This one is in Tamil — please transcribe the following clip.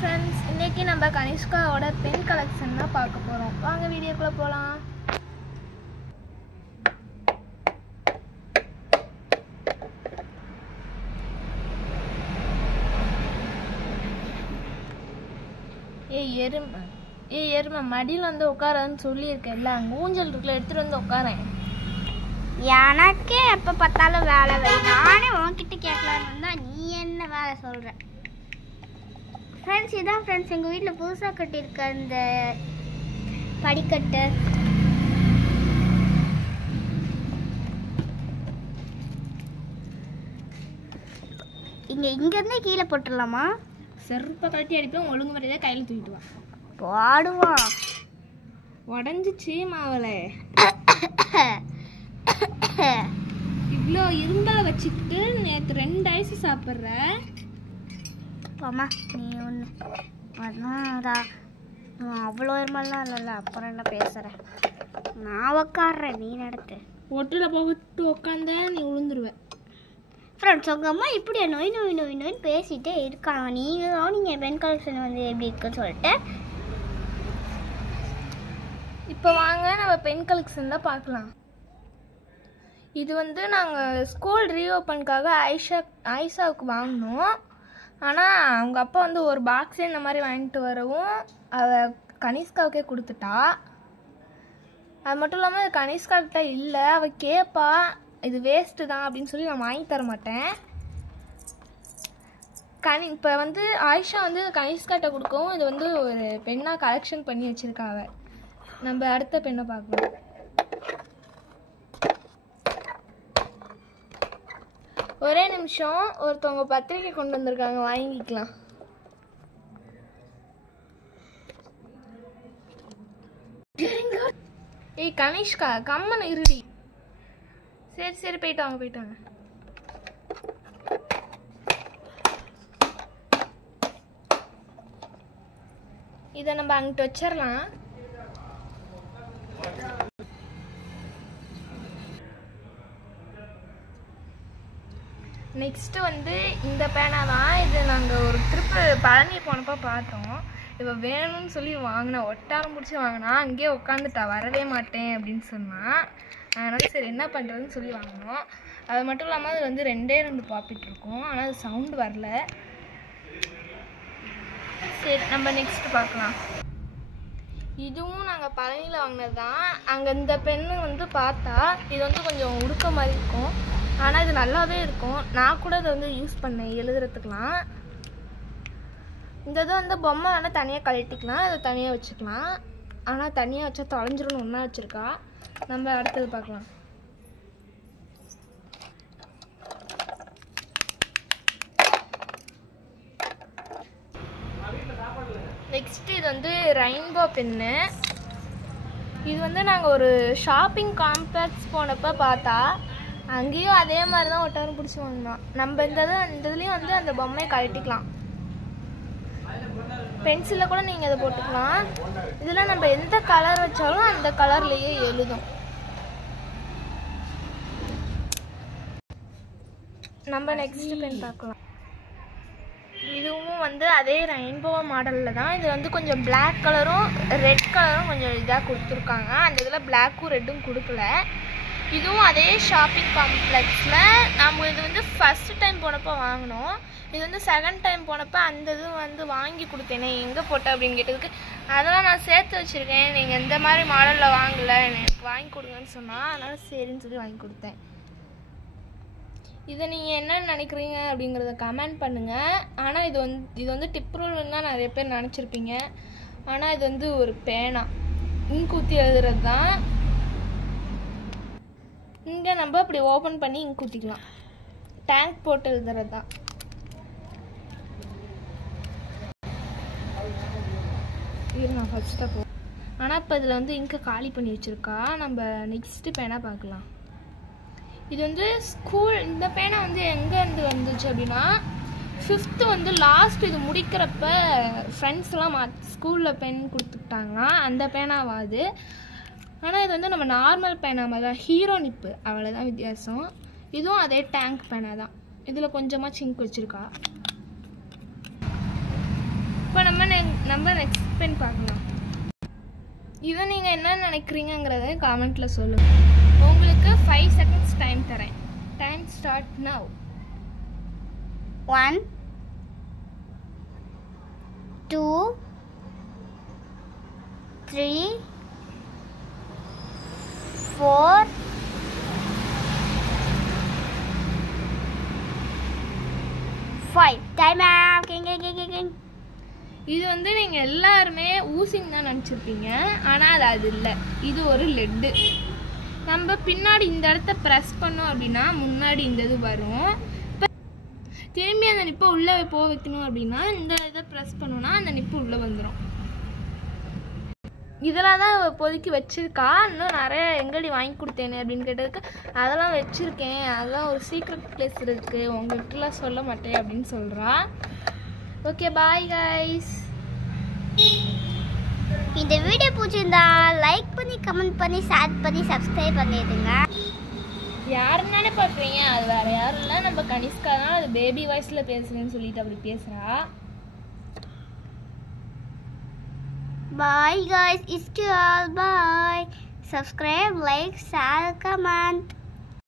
ஃப்ரெண்ட்ஸ், இன்னைக்கு நம்ம கனிஷ்காவோட பென் கலெக்ஷன் தான் பார்க்க போகிறோம். வாங்க வீடியோக்குள்ளே போகலாம். எருமை மடியில் வந்து உட்காரன்னு சொல்லியிருக்கேன்ல, அங்கே ஊஞ்சல் இருக்குல்ல, எடுத்துகிட்டு வந்து உட்காரேன். எனக்கே எப்போ பார்த்தாலும் வேலை வை. நானே உன்கிட்ட கேட்கலான்னு வந்தா நீ என்ன வேலை சொல்கிற? ஃப்ரெண்ட்ஸ், இதான் ஃப்ரெண்ட்ஸ் எங்கள் வீட்டில் புதுசாக கட்டியிருக்க அந்த படிக்கட்டு. இங்கேருந்தே கீழே போட்டுடலாமா? செருப்பை கழட்டி அடிப்பேன், ஒழுங்கு மரியாதை கையில் தூக்கிட்டு வா. பாடுவான். உடஞ்சிச்சு மாவளை. இவ்வளோ இரும்பலை வச்சுக்கிட்டு நேற்று 2 ஐஸ் சாப்பிட்ற. அம்மா நீ ஒன்று அதான்டா, அவ்வளோ இருமல்லாம் இல்லைல்ல, அப்புறம் என்ன பேசுகிறேன். நான் உக்காடுறேன், நீ நடத்து. ஒட்டில் போட்டு உக்காந்த நீ விழுந்துருவேன். ஃப்ரெண்ட்ஸ், உங்கள் அம்மா இப்படி நோய் நோய் நோய் நோய்னு பேசிகிட்டே இருக்காங்க. நீங்கள் பென் கலெக்ஷன் வந்து எப்படி இருக்குன்னு சொல்லிட்டு. இப்போ வாங்க நம்ம பென் கலெக்ஷன் தான் பார்க்கலாம். இது வந்து நாங்கள் ஸ்கூல் ரீஓப்பனுக்காக ஆயிஷாவுக்கு வாங்கினோம். ஆனால் அவங்க அப்பா வந்து ஒரு பாக்ஸே இந்த மாதிரி வாங்கிட்டு வரவும் அவள் கனிஷ்காவுக்கே கொடுத்துட்டா. அது மட்டும் இல்லாமல் கனிஷ்காக்கிட்ட இல்லை, அவள் கேட்பா இது வேஸ்ட்டு தான் அப்படின்னு சொல்லி நான் வாங்கி தர மாட்டேன். இப்போ வந்து ஆயிஷா வந்து கனிஷ்காட்ட கொடுக்கவும் இது வந்து ஒரு பெண்ணாக கலெக்ஷன் பண்ணி வச்சுருக்கா அவள். நம்ம அடுத்த பெண்ணை பார்க்கலாம். ஒரே நிமிஷம், ஒருத்தவங்க பத்திரிக்கை கொண்டு வந்திருக்காங்க, வாங்கிக்கலாம். ஏய் கனிஷ்கா, கம்மன் இருடி. சரி போயிட்டு வாங்க. இதை நம்ம அங்கிட்டு வச்சிடலாம். நெக்ஸ்ட்டு வந்து இந்த பேனா தான். இது நாங்கள் ஒரு ட்ரிப்பு பழனி போனப்போ பார்த்தோம். இவ வேணும்னு சொல்லி வாங்கினா, ஒட்டாரம் பிடிச்சி வாங்கினா, அங்கேயே உட்காந்துட்டா, வரவே மாட்டேன் அப்படின்னு சொன்னான். அதனால் சரி என்ன பண்ணுறதுன்னு சொல்லி வாங்கினோம். அது மட்டும் இல்லாமல் அது வந்து 2 பாப்பிட் இருக்கும், ஆனால் அது சவுண்டு வரல. சரி நம்ம நெக்ஸ்ட்டு பார்க்கலாம். இதுவும் நாங்கள் பழனியில் வாங்கினது தான். அங்கே இந்த பெண்ணு வந்து பார்த்தா இது வந்து கொஞ்சம் உடுக்க மாதிரி இருக்கும், ஆனால் இது நல்லாவே இருக்கும். நான் கூட இதை வந்து யூஸ் பண்ணேன் எழுதுறதுக்கெலாம். இந்த இது வந்து பொம்மை வேணால் தனியாக கழட்டிக்கலாம், அதை தனியாக வச்சுக்கலாம். ஆனால் தனியாக வச்சா தொலைஞ்சிரும்னு ஒன்றா வச்சுருக்கா. நம்ம அடுத்தது பார்க்கலாம். நெக்ஸ்ட்டு இது வந்து ரெயின்போ பென்னு. இது வந்து நாங்கள் ஒரு ஷாப்பிங் காம்ப்ளெக்ஸ் போனப்போ பார்த்தா அங்கேயும் அதே மாதிரி தான் ஒட்டாரம் பிடிச்சி வாங்கினோம். நம்ம இந்த இதுலேயும் வந்து அந்த பொம்மையை கழட்டிக்கலாம். பென்சிலில் கூட நீங்கள் இதை போட்டுக்கலாம். இதில் நம்ம எந்த கலர் வச்சாலும் அந்த கலர்லேயே எழுதும். நம்ம நெக்ஸ்ட் பென் பார்க்கலாம். இதுவும் வந்து அதே ரெயின்போ மாடலில் தான். இது வந்து கொஞ்சம் பிளாக் கலரும் ரெட் கலரும் கொஞ்சம் இதாக கொடுத்துருக்காங்க. அந்த இதில் பிளாக்கும் ரெட்டும் கொடுக்கல. இதுவும் அதே ஷாப்பிங் காம்ப்ளெக்ஸில் நம்ம இது வந்து ஃபஸ்ட்டு டைம் போனப்போ வாங்கினோம். இது வந்து செகண்ட் டைம் போனப்போ அந்த இது வந்து வாங்கி கொடுத்தேனே, எங்கே போட்டேன் அப்படின்னு கேட்டதுக்கு அதெல்லாம் நான் சேர்த்து வச்சுருக்கேன், நீங்கள் இந்த மாதிரி மாடலில் வாங்கலை, எனக்கு வாங்கி கொடுங்கன்னு சொன்னால், அதனால் சரின்னு சொல்லி வாங்கி கொடுத்தேன். இதை நீங்கள் என்ன நினைக்கிறீங்க அப்படிங்கிறத கமெண்ட் பண்ணுங்கள். ஆனால் இது வந்து டிப் ரூல்னு தான் நிறைய பேர் நினச்சிருப்பீங்க. ஆனால் இது வந்து ஒரு பேனா, இங்க் ஊற்றி எழுதுறது தான். இங்கே நம்ம அப்படி ஓப்பன் பண்ணி இங்க் ஊற்றிக்கலாம். டேங்க் போட்டு எழுதுறது தான். இது நான் ஃபஸ்ட்டாக போ. ஆனால் இப்போ இதில் வந்து இங்கை காலி பண்ணி வச்சுருக்கா. நம்ம நெக்ஸ்ட்டு பேனா பார்க்கலாம். இது வந்து ஸ்கூல், இந்த பேனா வந்து எங்கேருந்து வந்துச்சு அப்படின்னா 5th வந்து லாஸ்ட் இது முடிக்கிறப்ப ஃப்ரெண்ட்ஸ்லாம் ஸ்கூலில் பென் கொடுத்துக்கிட்டாங்கன்னா அந்த பேனாவாது. ஆனால் இது வந்து நம்ம நார்மல் பேனா மாதிரி தான், ஹீரோ நிப்பு, அவ்வளோதான் வித்தியாசம். இதுவும் அதே டேங்க் பேனா தான். இதில் கொஞ்சமாக சிங்க் வச்சுருக்கா. இப்போ நம்ம நம்ம நெக்ஸ்ட் பென் பார்க்கலாம். இதை நீங்கள் என்ன நினைக்கிறீங்கிறத காமெண்ட்டில் சொல்லுங்கள். உங்களுக்கு 5 seconds டைம் தரேன். Time start now. 1 2 3 4 5. Time out. King. இது வந்து நீங்கள் எல்லாருமே ஊசிங் தான் நினச்சிருப்பீங்க. ஆனால் அது இல்லை, இது ஒரு லெட்டு. நம்ம பின்னாடி இந்த இடத்த ப்ரெஸ் பண்ணோம் அப்படின்னா முன்னாடி இந்த இது வரும். இப்போ திரும்பி அந்த நிப்பை உள்ளே வைக்கணும் அப்படின்னா இந்த இதை ப்ரெஸ் பண்ணோன்னா அந்த நிப்பு உள்ளே வந்துடும். இதெல்லாம் தான் இப்போதைக்கு வச்சுருக்கா. இன்னும் நிறைய எங்கடி வாங்கி கொடுத்தேனே அப்படின்னு கேட்டதுக்கு அதெல்லாம் வச்சுருக்கேன், அதெல்லாம் ஒரு சீக்ரெட் பிளேஸ் இருக்குது, உங்கள்கிட்டலாம் சொல்ல மாட்டேன் அப்படின்னு சொல்கிறா. Okay, bye guys. இந்த வீடியோ பிடிச்சிருந்தா லைக் பண்ணி, கமெண்ட் பண்ணி, ஷேர் பண்ணி, சப்ஸ்கிரைப் பண்ணிடுங்க. யாருன்னாலே பார்க்குறீங்க, அது வேறு யாரும் இல்லை, நம்ம கனிஷ்கா தான். அது பேபி வாய்ஸில் பேசுகிறேன்னு சொல்லிட்டு அப்படி பேசுகிறா. Bye guys, it's all. Bye. Subscribe, like, share, comment.